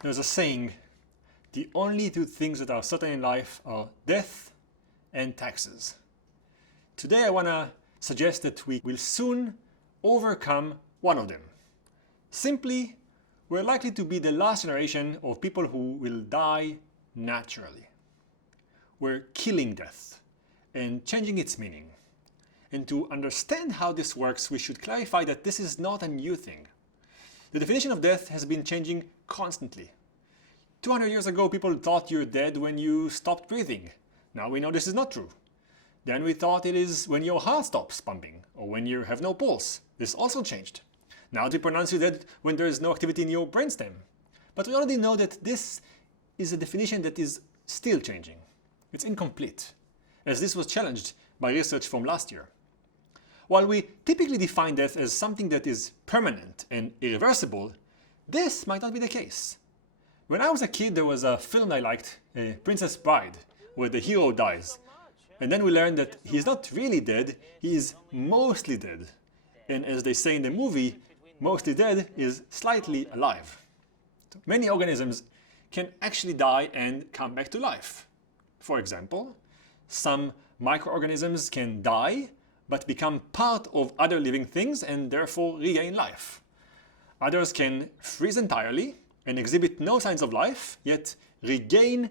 There's a saying, the only two things that are certain in life are death and taxes. Today I want to suggest that we will soon overcome one of them. Simply, we're likely to be the last generation of people who will die naturally. We're killing death and changing its meaning. And to understand how this works, we should clarify that this is not a new thing. The definition of death has been changing constantly. 200 years ago, people thought you're dead when you stopped breathing. Now we know this is not true. Then we thought it is when your heart stops pumping, or when you have no pulse. This also changed. Now they pronounce you dead when there is no activity in your brainstem. But we already know that this is a definition that is still changing. It's incomplete, as this was challenged by research from last year. While we typically define death as something that is permanent and irreversible, this might not be the case. When I was a kid, there was a film I liked, Princess Bride, where the hero dies. And then we learned that he is not really dead, he is mostly dead. And as they say in the movie, mostly dead is slightly alive. Many organisms can actually die and come back to life. For example, some microorganisms can die but become part of other living things and therefore regain life. Others can freeze entirely and exhibit no signs of life, yet regain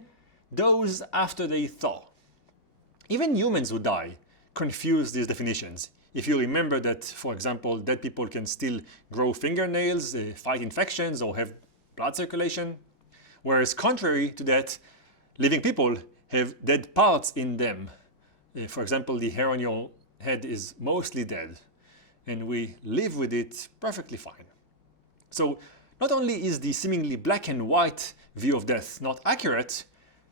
those after they thaw. Even humans who die confuse these definitions. If you remember that, for example, dead people can still grow fingernails, fight infections, or have blood circulation, whereas contrary to that, living people have dead parts in them. For example, the hair on your head is mostly dead, and we live with it perfectly fine. So not only is the seemingly black and white view of death not accurate,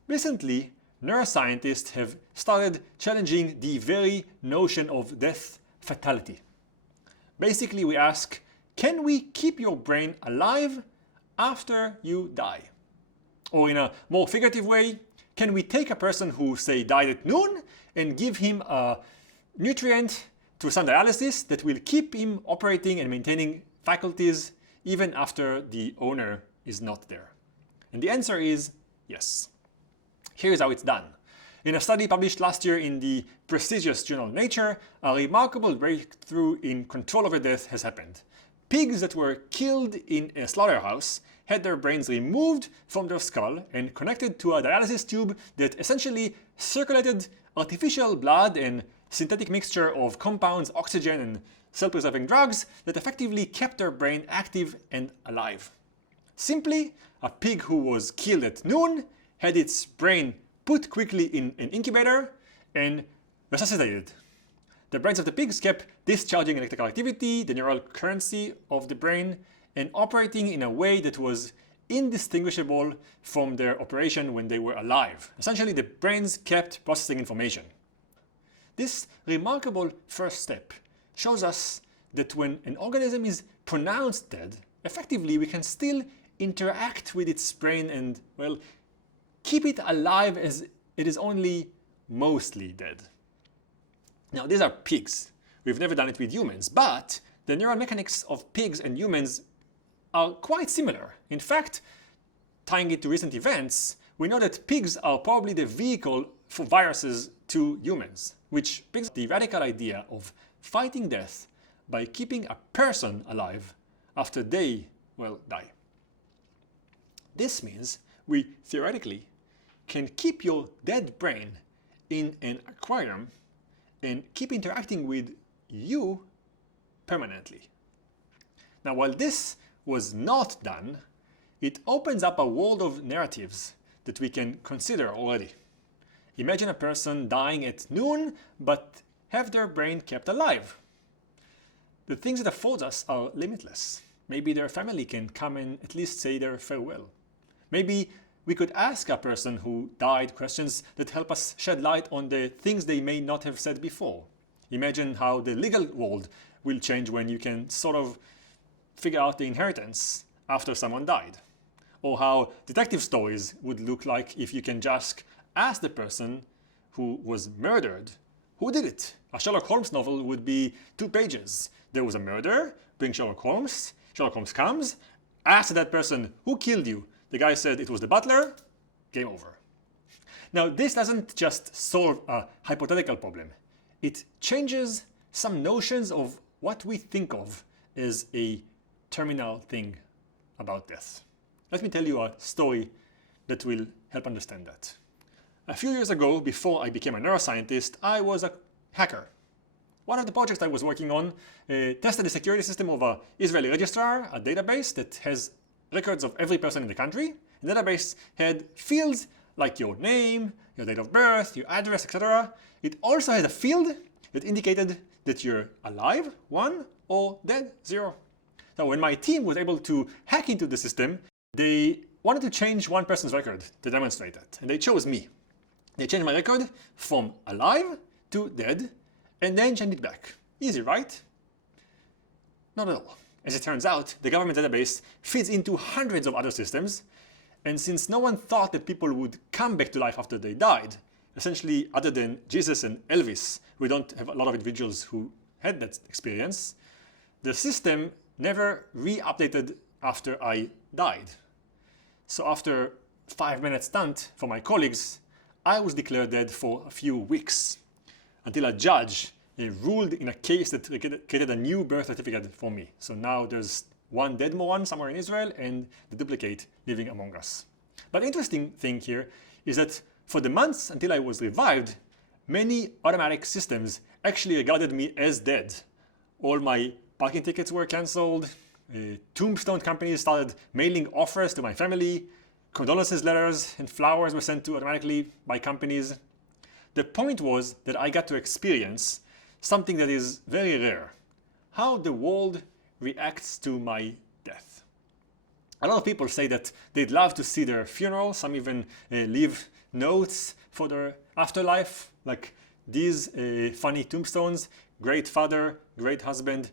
recently neuroscientists have started challenging the very notion of death fatality. Basically, we ask, can we keep your brain alive after you die? Or in a more figurative way, can we take a person who, say, died at noon and give him a nutrient through some dialysis that will keep him operating and maintaining faculties even after the owner is not there? And the answer is yes. Here's how it's done. In a study published last year in the prestigious journal Nature, a remarkable breakthrough in control over death has happened. Pigs that were killed in a slaughterhouse had their brains removed from their skull and connected to a dialysis tube that essentially circulated artificial blood and synthetic mixture of compounds, oxygen, and cell-preserving drugs that effectively kept their brain active and alive. Simply, a pig who was killed at noon had its brain put quickly in an incubator and resuscitated. The brains of the pigs kept discharging electrical activity, the neural currency of the brain, and operating in a way that was indistinguishable from their operation when they were alive. Essentially, the brains kept processing information. This remarkable first step shows us that when an organism is pronounced dead, effectively we can still interact with its brain and, well, keep it alive as it is only mostly dead. Now, these are pigs. We've never done it with humans, but the neural mechanics of pigs and humans are quite similar. In fact, tying it to recent events, we know that pigs are probably the vehicle for viruses to humans, which brings the radical idea of fighting death by keeping a person alive after they, well, die. This means we theoretically can keep your dead brain in an aquarium and keep interacting with you permanently. Now, while this was not done, it opens up a world of narratives that we can consider already. Imagine a person dying at noon, but have their brain kept alive. The things it affords us are limitless. Maybe their family can come and at least say their farewell. Maybe we could ask a person who died questions that help us shed light on the things they may not have said before. Imagine how the legal world will change when you can sort of figure out the inheritance after someone died. Or how detective stories would look like if you can just ask the person who was murdered, who did it? A Sherlock Holmes novel would be 2 pages. There was a murder, bring Sherlock Holmes comes, ask that person who killed you. The guy said it was the butler, game over. Now, this doesn't just solve a hypothetical problem. It changes some notions of what we think of as a terminal thing about death. Let me tell you a story that will help understand that. A few years ago, before I became a neuroscientist, I was a hacker. One of the projects I was working on tested the security system of an Israeli registrar, a database that has records of every person in the country. The database had fields like your name, your date of birth, your address, etc. It also had a field that indicated that you're alive, 1, or dead, 0. So when my team was able to hack into the system, they wanted to change one person's record to demonstrate that, and they chose me. They changed my record from alive to dead, and then changed it back. Easy, right? Not at all. As it turns out, the government database feeds into hundreds of other systems, and since no one thought that people would come back to life after they died, essentially other than Jesus and Elvis, we don't have a lot of individuals who had that experience, the system never re-updated after I died. So after 5-minute stunt for my colleagues, I was declared dead for a few weeks until a judge ruled in a case that created a new birth certificate for me. So now there's one dead Moran somewhere in Israel and the duplicate living among us. But the interesting thing here is that for the months until I was revived, many automatic systems actually regarded me as dead. All my parking tickets were cancelled, tombstone companies started mailing offers to my family, condolences letters and flowers were sent to automatically by companies. The point was that I got to experience something that is very rare, how the world reacts to my death. A lot of people say that they'd love to see their funeral, some even leave notes for their afterlife, like these funny tombstones: great father, great husband,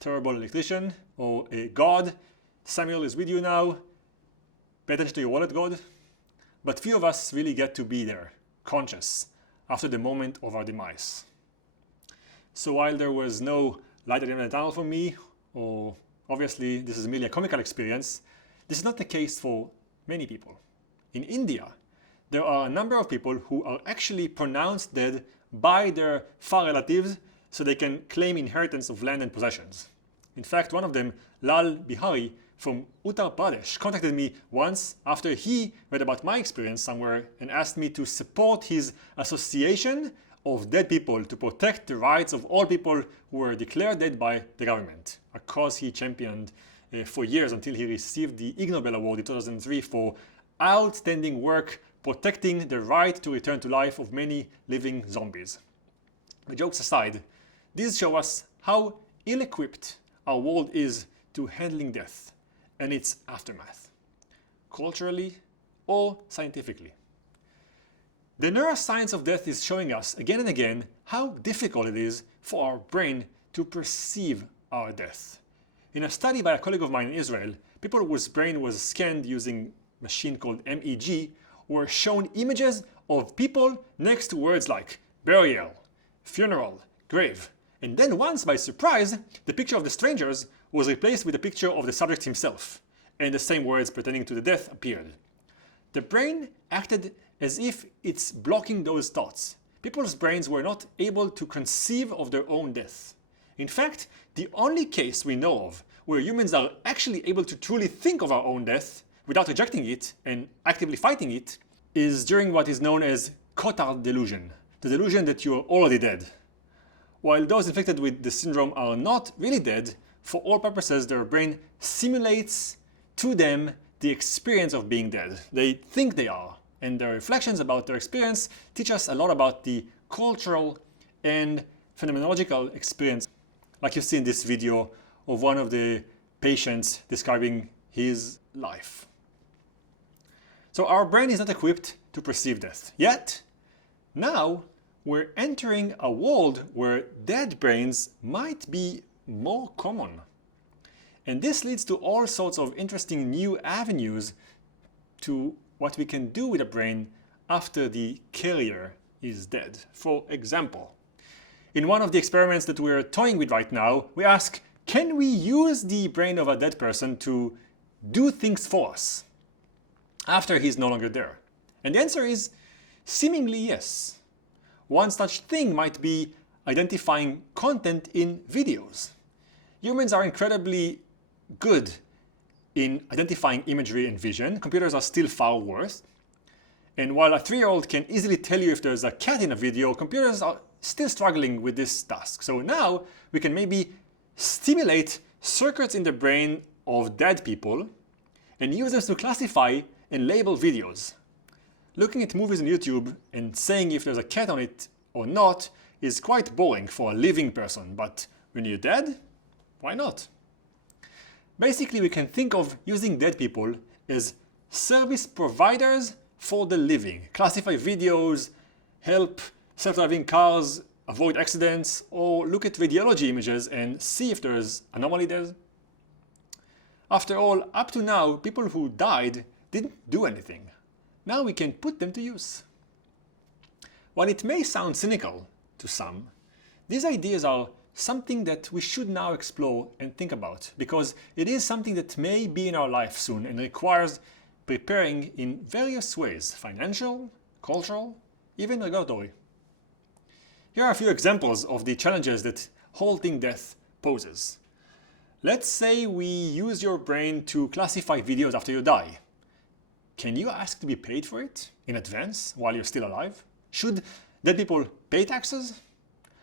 terrible electrician, or God, Samuel is with you now, pay attention to your wallet, God. But few of us really get to be there, conscious, after the moment of our demise. So while there was no light at the end of the tunnel for me, or obviously this is merely a comical experience, this is not the case for many people. In India, there are a number of people who are actually pronounced dead by their far relatives so they can claim inheritance of land and possessions. In fact, one of them, Lal Bihari from Uttar Pradesh, contacted me once after he read about my experience somewhere and asked me to support his association of dead people to protect the rights of all people who were declared dead by the government, a cause he championed for years until he received the Ig Nobel Award in 2003 for outstanding work protecting the right to return to life of many living zombies. But jokes aside, these show us how ill-equipped our world is to handling death and its aftermath, culturally or scientifically. The neuroscience of death is showing us again and again how difficult it is for our brain to perceive our death. In a study by a colleague of mine in Israel, people whose brain was scanned using a machine called MEG were shown images of people next to words like burial, funeral, grave. And then once, by surprise, the picture of the strangers was replaced with a picture of the subject himself, and the same words pertaining to the death appeared. The brain acted as if it's blocking those thoughts. People's brains were not able to conceive of their own death. In fact, the only case we know of where humans are actually able to truly think of our own death without rejecting it and actively fighting it is during what is known as Cotard delusion, the delusion that you're already dead. While those infected with the syndrome are not really dead, for all purposes their brain simulates to them the experience of being dead. They think they are, and their reflections about their experience teach us a lot about the cultural and phenomenological experience, like you see in this video of one of the patients describing his life. So our brain is not equipped to perceive death. Yet, now we're entering a world where dead brains might be more common. And this leads to all sorts of interesting new avenues to what we can do with a brain after the carrier is dead. For example, in one of the experiments that we're toying with right now, we ask, can we use the brain of a dead person to do things for us? after he's no longer there? And the answer is seemingly yes. One such thing might be identifying content in videos. Humans are incredibly good in identifying imagery and vision. Computers are still far worse. And while a 3-year-old can easily tell you if there's a cat in a video, computers are still struggling with this task. So now we can maybe stimulate circuits in the brain of dead people and use them to classify and label videos. Looking at movies on YouTube and saying if there's a cat on it or not is quite boring for a living person, but when you're dead, why not? Basically, we can think of using dead people as service providers for the living. Classify videos, help self-driving cars avoid accidents, or look at radiology images and see if there's anomaly there. After all, up to now, people who died didn't do anything. Now we can put them to use. While it may sound cynical to some, these ideas are something that we should now explore and think about, because it is something that may be in our life soon and requires preparing in various ways: financial, cultural, even regulatory. Here are a few examples of the challenges that halting death poses. Let's say we use your brain to classify videos after you die. Can you ask to be paid for it in advance while you're still alive? Should dead people pay taxes?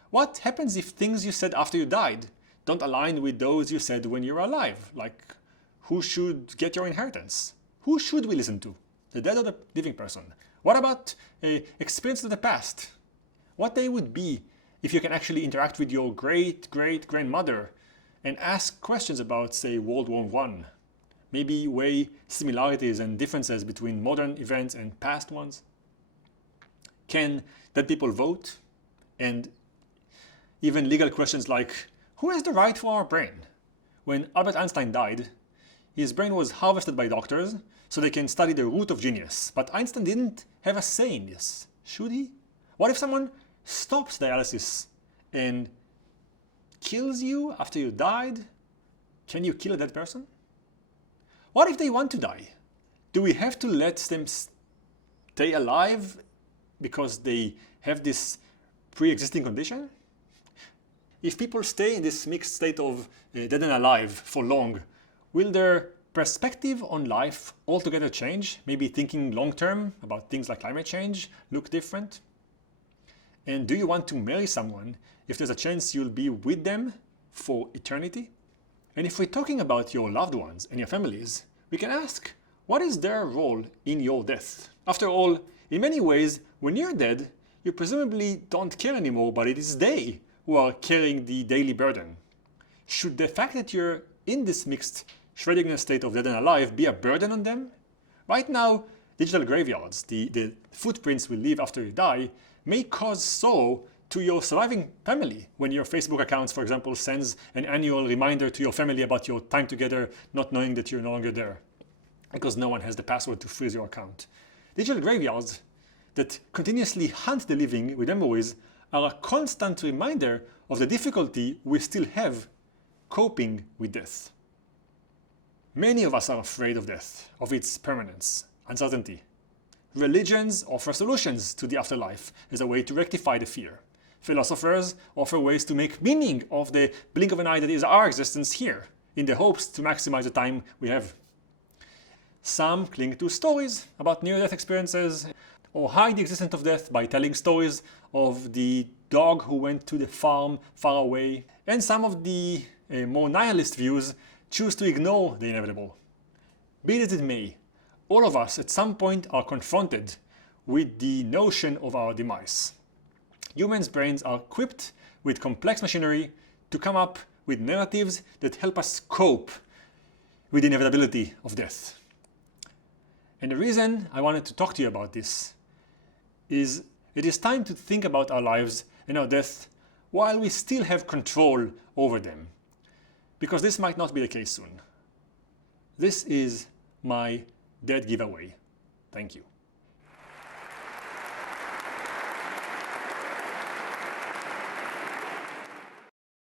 What happens if things you said after you died don't align with those you said when you were alive? Like, who should get your inheritance? Who should we listen to? The dead or the living person? What about experiences of the past? What they would be if you can actually interact with your great-great-grandmother and ask questions about, say, World War I? Maybe weigh similarities and differences between modern events and past ones? Can dead people vote? And even legal questions like, who has the right for our brain? When Albert Einstein died, his brain was harvested by doctors so they can study the root of genius. But Einstein didn't have a say in this. Should he? What if someone stops dialysis and kills you after you died? Can you kill a dead person? What if they want to die? Do we have to let them stay alive because they have this pre-existing condition? If people stay in this mixed state of dead and alive for long, will their perspective on life altogether change? Maybe thinking long-term about things like climate change look different? And do you want to marry someone if there's a chance you'll be with them for eternity? And if we're talking about your loved ones and your families, we can ask, what is their role in your death? After all, in many ways, when you're dead, you presumably don't care anymore, but it is they who are carrying the daily burden. Should the fact that you're in this mixed Schrödinger state of dead and alive be a burden on them? Right now, digital graveyards, the footprints we leave after you die, may cause sorrow to your surviving family when your Facebook account, for example, sends an annual reminder to your family about your time together, not knowing that you're no longer there, because no one has the password to freeze your account. Digital graveyards that continuously hunt the living with memories are a constant reminder of the difficulty we still have coping with death. Many of us are afraid of death, of its permanence, uncertainty. Religions offer solutions to the afterlife as a way to rectify the fear. Philosophers offer ways to make meaning of the blink of an eye that is our existence here, in the hopes to maximize the time we have. Some cling to stories about near-death experiences, or hide the existence of death by telling stories of the dog who went to the farm far away. And some of the more nihilist views choose to ignore the inevitable. Be it as it may, all of us at some point are confronted with the notion of our demise. Humans' brains are equipped with complex machinery to come up with narratives that help us cope with the inevitability of death. And the reason I wanted to talk to you about this is it is time to think about our lives and our death while we still have control over them, because this might not be the case soon. This is my dead giveaway. Thank you.